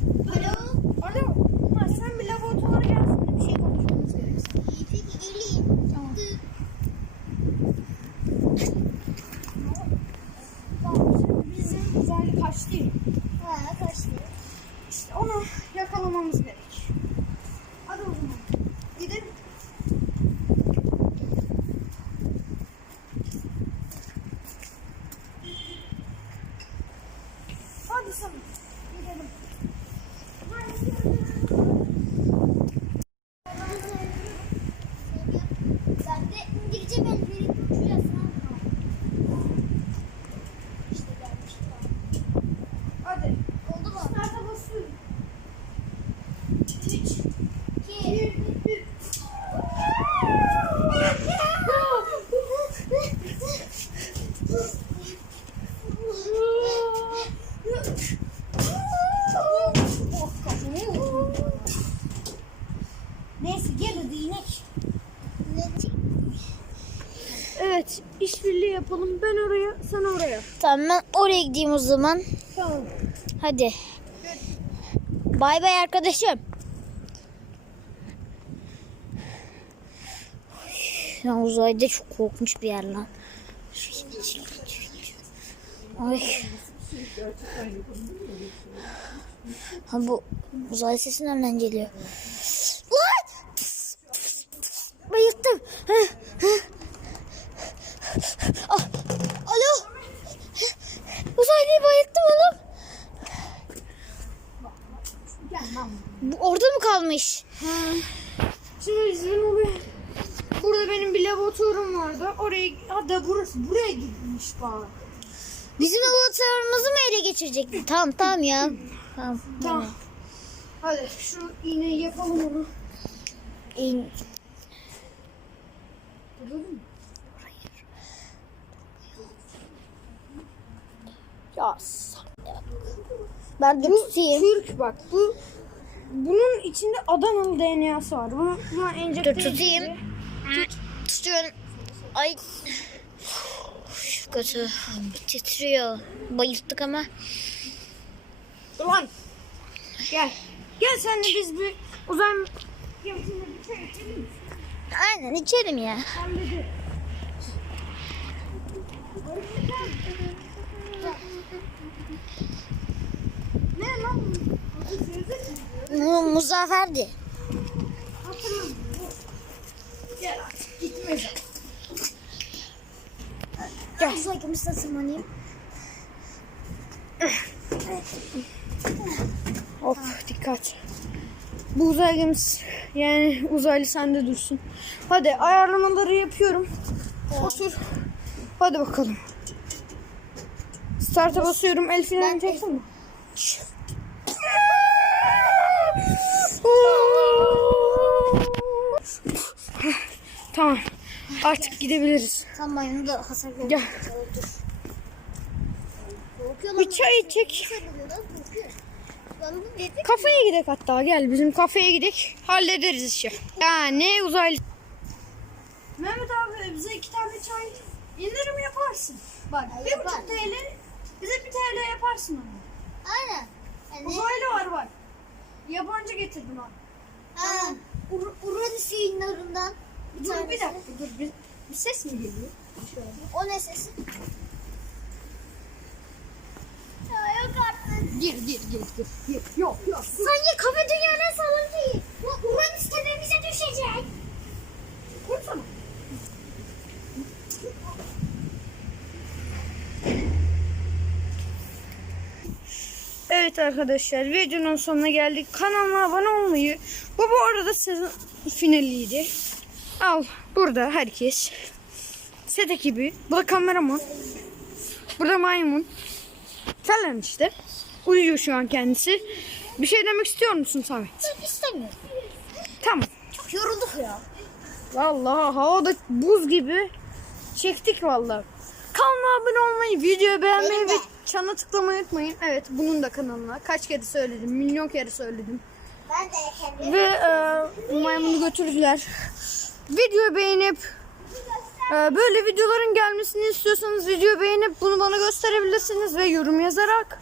Alo. Alo. Ha, sen bir laboratuvara gelsin bir şey konuşmamız gerekiyor. İyi peki geleyim. Tamam. Bizim uzaylı kaçtı. Ha kaçtı. İşte onu yakalamamız gerek. Hadi o zaman. Gidelim. Hadi sana. Gidelim. Ben de İngilizce belgeleri uçuyor İşte gelmiş. Hadi. Oldu mu? Start'a basıyorum. 3, 2, 1, 1. Neyse gel hadi inek. Evet işbirliği yapalım. Ben oraya sen oraya. Tamam ben oraya gideyim o zaman. Tamam. Hadi. Bay bay arkadaşım. Ya uzayda çok korkunç bir yer lan. Ay. Ha bu uzay sesi nereden geliyor? Lan! Heh. Ah, Alo. Uzaylıyı bayılttım oğlum. Bu orada mı kalmış? Şimdi izin oluyor. Burada benim bir Oraya hatta burası buraya gitmiş bak. Bizim laboratuvarımızı mı ele geçirecekti? Tamam tamam ya. Tamam. Tamam. Hadi şu iğneyi yapalım onu. İn- Ya Ben de tutayım. Türk bak bu bunun içinde Adanalı DNA'sı var. Bunu buna enjekte Dur tutayım. Tutuyorum. Ay. Şu kötü. Titriyor. Bayılttık ama. Ulan. Gel. Gel sen de biz bir mi? Aynen içerim ya. Ne lan? Mu Muzaffer'di. Hatırlamıyorum. Gel artık gitmez. Gel. Uzay gemisine tırmanayım. Of dikkat. Bu uzay gemisi yani uzaylı sende dursun. Hadi ayarlamaları yapıyorum. Otur. Hadi bakalım. Start'a basıyorum. El freni çeksin mi? tamam. Artık gidebiliriz. Maymunu da hasar gördüm. Gel. Dur. Korkuyor Bir çay içecek. Kafeye gidek hatta gel bizim kafeye gidek hallederiz işi. Yani uzaylı. Mehmet abi bize iki tane çay indirim yaparsın. Bak Ya bir buçuk TL bize bir TL yaparsın onu. Aynen. Yani, Uzaylı var bak. Yabancı getirdim abi. ha, Ur Uranüs yayınlarından bir Dur bir dakika dur bir, bir ses mi geliyor? O ne sesi? Ya yok artık. Gir gir gir gir. gir. Yok yok. Sanki kafe dünyanın salonu değil. Bu Uranüs tepemize düşecek. Kursana. Evet arkadaşlar videonun sonuna geldik. Kanalıma abone olmayı. Bu bu arada sezon finaliydi. Al burada herkes. Set ekibi. Bu da kameraman. Burada maymun. Falan işte. Uyuyor şu an kendisi. Bir şey demek istiyor musun Samet? Ben istemiyorum. Tamam. Çok yorulduk ya. Vallahi havada buz gibi çektik vallahi. Kanalıma abone olmayı, videoyu beğenmeyi ve çana tıklamayı unutmayın. Evet bunun da kanalına. Kaç kere söyledim, milyon kere söyledim. Ben de kendim. Ve e, maymunu götürdüler. Videoyu beğenip e, böyle videoların gelmesini istiyorsanız videoyu beğenip bunu bana gösterebilirsiniz ve yorum yazarak